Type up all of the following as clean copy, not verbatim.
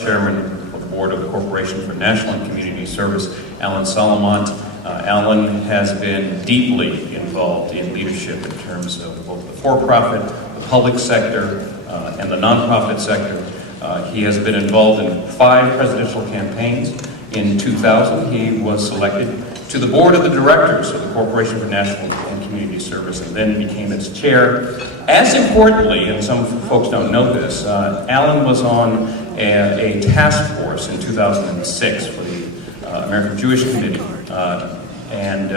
Chairman of the Board of the Corporation for National and Community Service, Alan Solomont. Alan has been deeply involved in leadership in terms of both the for-profit, the public sector, and the nonprofit sector. He has been involved in 5 presidential campaigns. In 2000, he was selected to the Board of the Directors of the Corporation for National and Community Service and then became its chair. As importantly, and some folks don't know this, Alan was on a task force in 2006 for the American Jewish Committee, and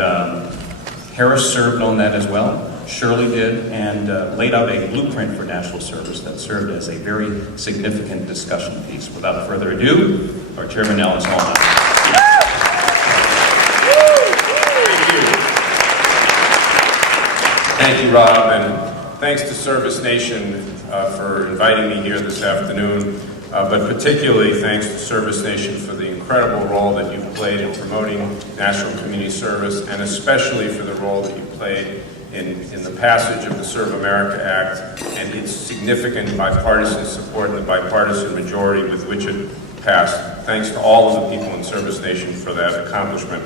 Harris served on that as well. Shirley did, and laid out a blueprint for national service that served as a very significant discussion piece. Without further ado, our Chairman, Alan Solomont. Thank you, Rob, and thanks to ServiceNation for inviting me here this afternoon, but particularly thanks to ServiceNation for the incredible role that you've played in promoting national community service, and especially for the role that you played in the passage of the Serve America Act and its significant bipartisan support and the bipartisan majority with which it passed. Thanks to all of the people in ServiceNation for that accomplishment.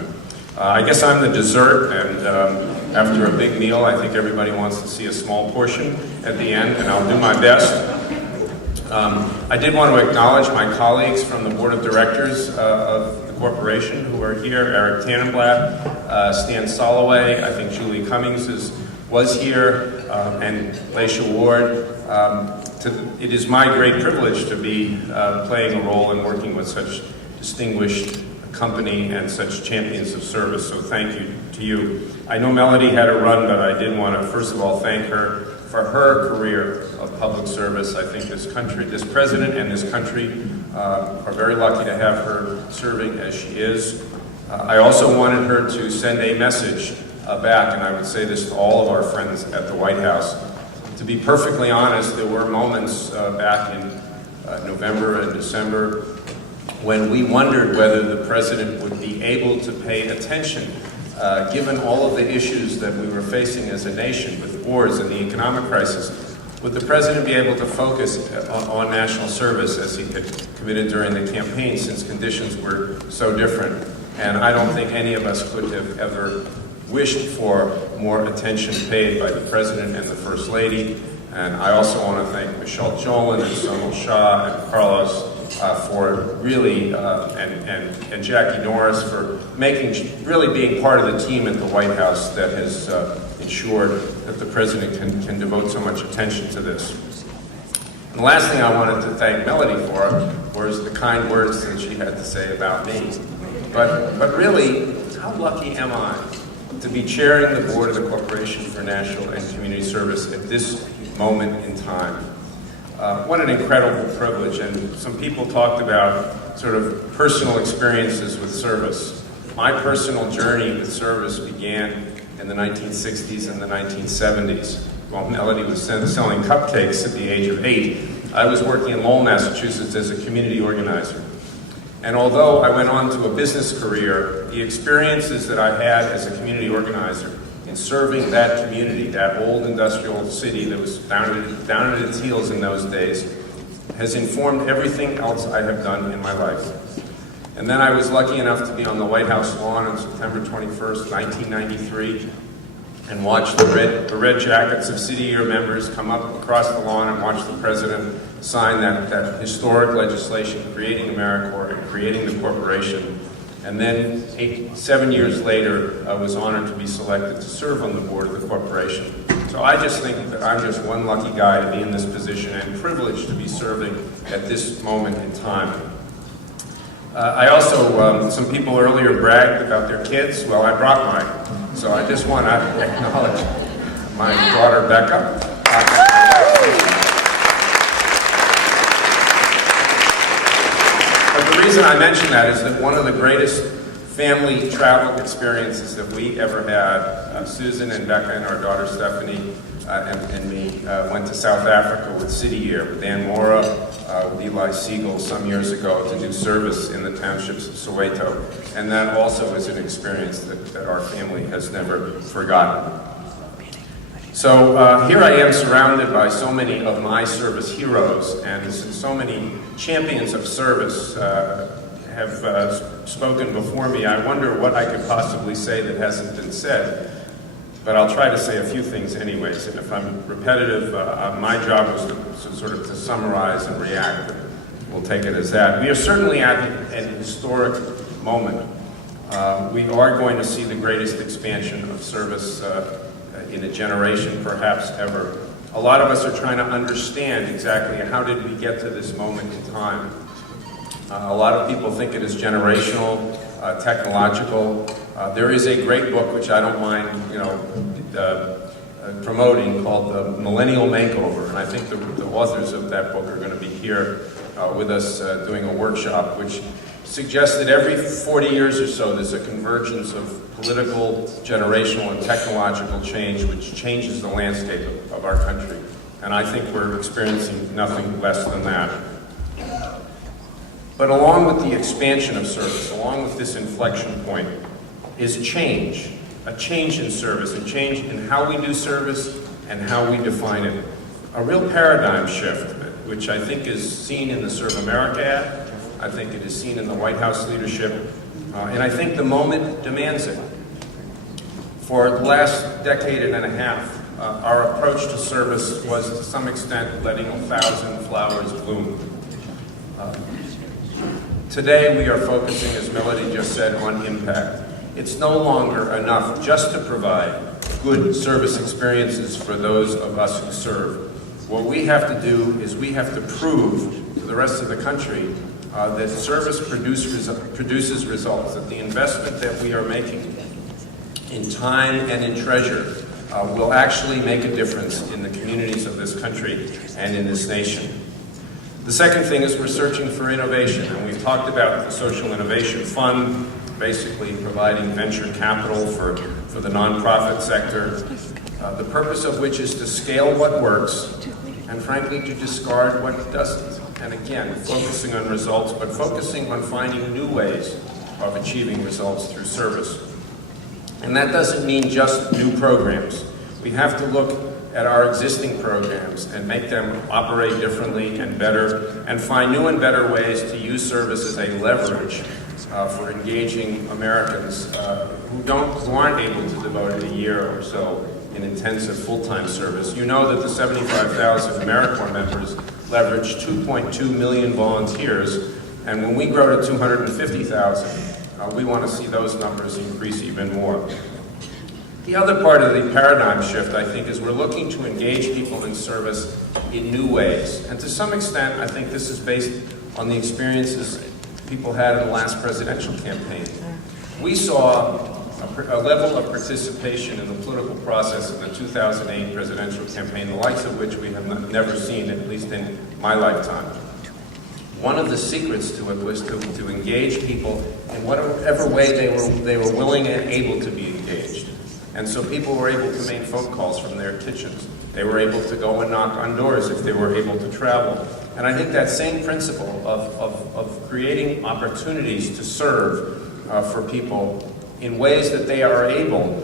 I guess I'm the dessert, and after a big meal, I think everybody wants to see a small portion at the end, and I'll do my best. I did want to acknowledge my colleagues from the Board of Directors of the corporation who are here: Eric Tannenblatt, Stan Soloway, I think Julie Cummings was here, and Laisha Ward. It is my great privilege to be playing a role in working with such distinguished company and such champions of service, so thank you to you. I know Melody had a run, but I did want to first of all thank her for her career of public service. I think this country, this president and this country are very lucky to have her serving as she is. I also wanted her to send a message back, and I would say this to all of our friends at the White House. To be perfectly honest, there were moments back in November and December when we wondered whether the president would be able to pay attention, given all of the issues that we were facing as a nation with wars and the economic crisis. Would the president be able to focus on national service as he had committed during the campaign, since conditions were so different? And I don't think any of us could have ever wished for more attention paid by the president and the First Lady. And I also want to thank Michelle Jolin and Sonal Shah and Carlos for really, and Jackie Norris for really being part of the team at the White House that has ensured that the president can devote so much attention to this. And the last thing I wanted to thank Melody for was the kind words that she had to say about me. But really, how lucky am I to be chairing the board of the Corporation for National and Community Service at this moment in time. What an incredible privilege, and some people talked about sort of personal experiences with service. My personal journey with service began in the 1960s and the 1970s. While Melody was selling cupcakes at the age of 8, I was working in Lowell, Massachusetts as a community organizer. And although I went on to a business career, the experiences that I had as a community organizer in serving that community, that old industrial city that was down at its heels in those days, has informed everything else I have done in my life. And then I was lucky enough to be on the White House lawn on September 21st, 1993, and watch the red jackets of city year members come up across the lawn and watch the president sign that historic legislation creating AmeriCorps and creating the corporation. And then 7 years later, I was honored to be selected to serve on the board of the corporation. So I just think that I'm just one lucky guy to be in this position and privileged to be serving at this moment in time. I also, some people earlier bragged about their kids. Well, I brought mine. So I just want to acknowledge my daughter, Becca. But the reason I mention that is that one of the greatest family travel experiences that we ever had, Susan and Becca and our daughter Stephanie and me went to South Africa with City Year, with Dan Mora, with Eli Siegel some years ago to do service in the townships of Soweto. And that also is an experience that our family has never forgotten. So here I am surrounded by so many of my service heroes, and so many champions of service have spoken before me. I wonder what I could possibly say that hasn't been said, but I'll try to say a few things anyways. And if I'm repetitive, my job was to summarize and react. We'll take it as that. We are certainly at an historic moment. We are going to see the greatest expansion of service in a generation, perhaps ever. A lot of us are trying to understand exactly how did we get to this moment in time. A lot of people think it is generational, technological. There is a great book which I don't mind, promoting, called The Millennial Makeover, and I think the authors of that book are going to be here with us doing a workshop, which suggests that every 40 years or so there's a convergence of political, generational, and technological change which changes the landscape of our country. And I think we're experiencing nothing less than that. But along with the expansion of service, along with this inflection point, is change. A change in service, a change in how we do service and how we define it. A real paradigm shift, which I think is seen in the Serve America Act. I think it is seen in the White House leadership, and I think the moment demands it. For the last decade and a half, our approach to service was to some extent letting 1,000 flowers bloom. Today we are focusing, as Melody just said, on impact. It's no longer enough just to provide good service experiences for those of us who serve. What we have to do is we have to prove to the rest of the country that service produces results, that the investment that we are making in time and in treasure will actually make a difference in the communities of this country and in this nation. The second thing is we're searching for innovation, and we've talked about the Social Innovation Fund, basically providing venture capital for the nonprofit sector, the purpose of which is to scale what works and frankly to discard what doesn't. And again, focusing on results, but focusing on finding new ways of achieving results through service. And that doesn't mean just new programs. We have to look at our existing programs and make them operate differently and better, and find new and better ways to use service as a leverage for engaging Americans who aren't able to devote a year or so in intensive full-time service. You know that the 75,000 AmeriCorps members leverage 2.2 million volunteers, and when we grow to 250,000, we want to see those numbers increase even more. The other part of the paradigm shift, I think, is we're looking to engage people in service in new ways. And to some extent, I think this is based on the experiences people had in the last presidential campaign. We saw a level of participation in the political process in the 2008 presidential campaign, the likes of which we have never seen, at least in my lifetime. One of the secrets to it was to engage people in whatever way they were willing and able to be engaged. And so people were able to make phone calls from their kitchens. They were able to go and knock on doors if they were able to travel. And I think that same principle of creating opportunities to serve for people in ways that they are able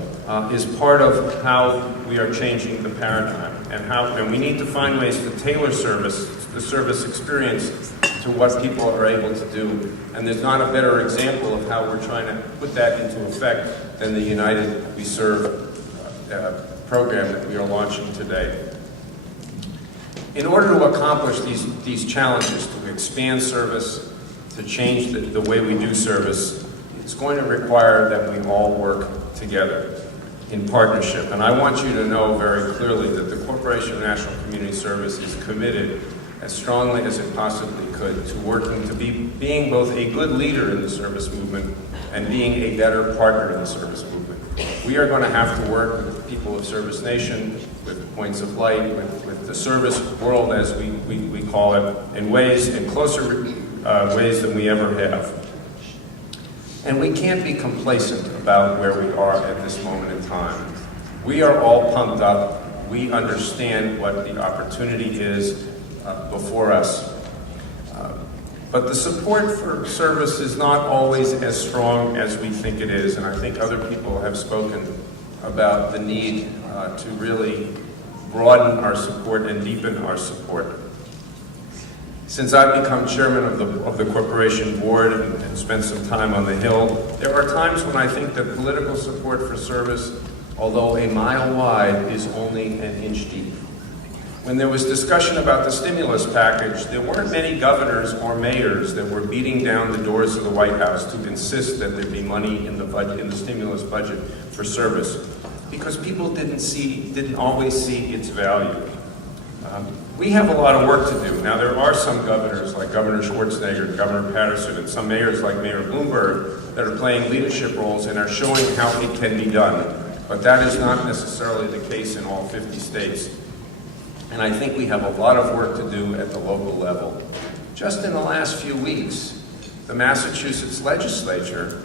is part of how we are changing the paradigm, and we need to find ways to tailor the service experience to what people are able to do. And there's not a better example of how we're trying to put that into effect than the United We Serve program that we are launching today. In order to accomplish these challenges, to expand service, to change the way we do service, it's going to require that we all work together in partnership. And I want you to know very clearly that the Corporation of National Community Service is committed as strongly as it possibly could to working to being both a good leader in the service movement and being a better partner in the service movement. We are going to have to work with the people of ServiceNation, with Points of Light, with the service world, as we call it, in closer ways than we ever have. And we can't be complacent about where we are at this moment in time. We are all pumped up. We understand what the opportunity is before us. But the support for service is not always as strong as we think it is, and I think other people have spoken about the need to really broaden our support and deepen our support. Since I've become chairman of the corporation board and spent some time on the Hill, there are times when I think that political support for service, although a mile wide, is only an inch deep. When there was discussion about the stimulus package, there weren't many governors or mayors that were beating down the doors of the White House to insist that there be money in the stimulus budget for service, because people didn't always see its value. We have a lot of work to do. Now, there are some governors, like Governor Schwarzenegger, Governor Patterson, and some mayors like Mayor Bloomberg that are playing leadership roles and are showing how it can be done. But that is not necessarily the case in all 50 states. And I think we have a lot of work to do at the local level. Just in the last few weeks, the Massachusetts legislature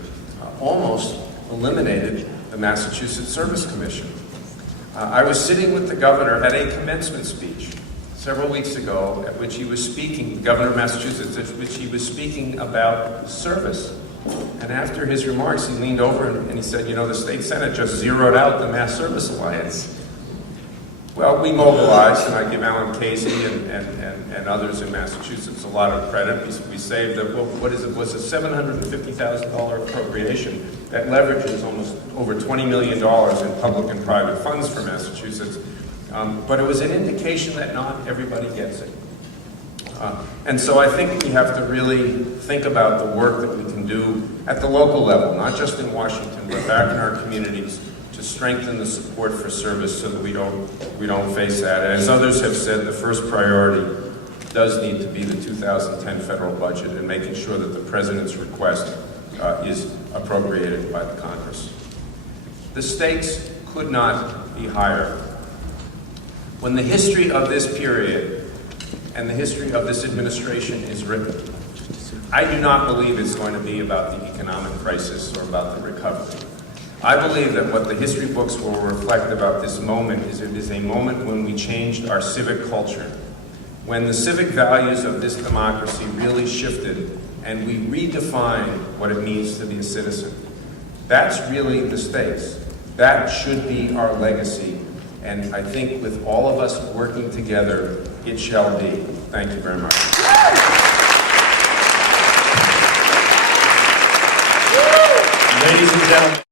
almost eliminated the Massachusetts Service Commission. I was sitting with the governor at a commencement speech several weeks ago, at which he was speaking, the governor of Massachusetts, at which he was speaking about service. And after his remarks, he leaned over and he said, you know, the state senate just zeroed out the Mass Service Alliance. Well, we mobilized, and I give Alan Casey and others in Massachusetts a lot of credit. We saved, was a $750,000 appropriation that leverages almost over $20 million in public and private funds for Massachusetts. But it was an indication that not everybody gets it. And so I think we have to really think about the work that we can do at the local level, not just in Washington, but back in our communities, to strengthen the support for service so that we don't face that. And as others have said, the first priority does need to be the 2010 federal budget and making sure that the president's request is appropriated by the Congress. The stakes could not be higher. When the history of this period and the history of this administration is written, I do not believe it's going to be about the economic crisis or about the recovery. I believe that what the history books will reflect about this moment is it is a moment when we changed our civic culture, when the civic values of this democracy really shifted and we redefined what it means to be a citizen. That's really the stakes. That should be our legacy. And I think with all of us working together, it shall be. Thank you very much. Ladies and gentlemen.